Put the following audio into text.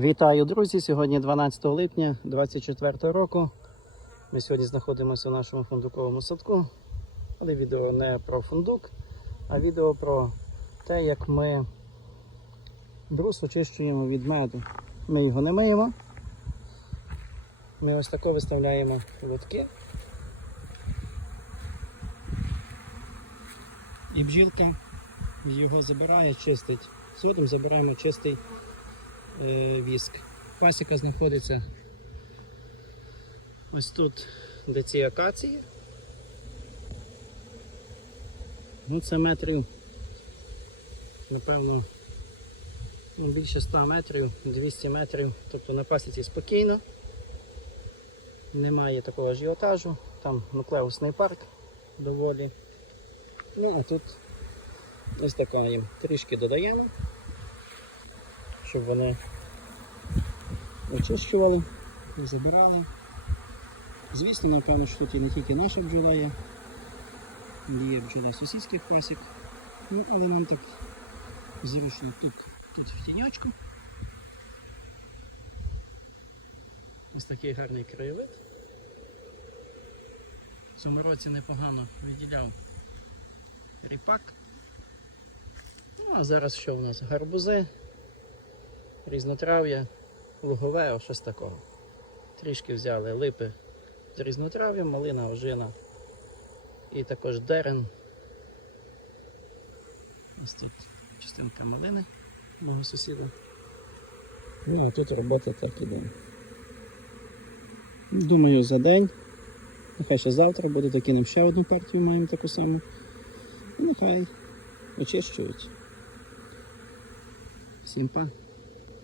Вітаю, друзі! Сьогодні 12 липня 2024 року. Ми сьогодні знаходимося в нашому фундуковому садку. Але відео не про фундук, а відео про те, як ми брус очищуємо від меду. Ми його не миємо. Ми ось тако виставляємо лотки. І бджілка його забирає, чистить. Згодом забираємо чистий віск. Пасіка знаходиться ось тут, де ці акації. Ну, це метрів, напевно, ну, більше 100 метрів, 200 метрів. Тобто на пасіці спокійно. Немає такого ажіотажу, там нуклеусний парк доволі. Ну, а тут ось така їм трішки додаємо, щоб вони очищували, забирали. Звісно, напевно, що тут і не тільки наша бджола є, є бджола сусідських пасік. Ну, але нам так зручно тут, тут в тінячку. Ось такий гарний краєвид. В цьому році непогано відділяв ріпак. Ну, а зараз що у нас? Гарбузи, різнотрав'я, лугове, о, щось такого. Трішки взяли липи з різнотрав'ям, малина, ожина і також дерен. Ось тут частинка малини мого сусіда. Ну, а тут робота так іде. Думаю, за день. Нехай ще завтра буде, докинемо ще одну партію, маємо таку саму. Нехай очищують. Всім па.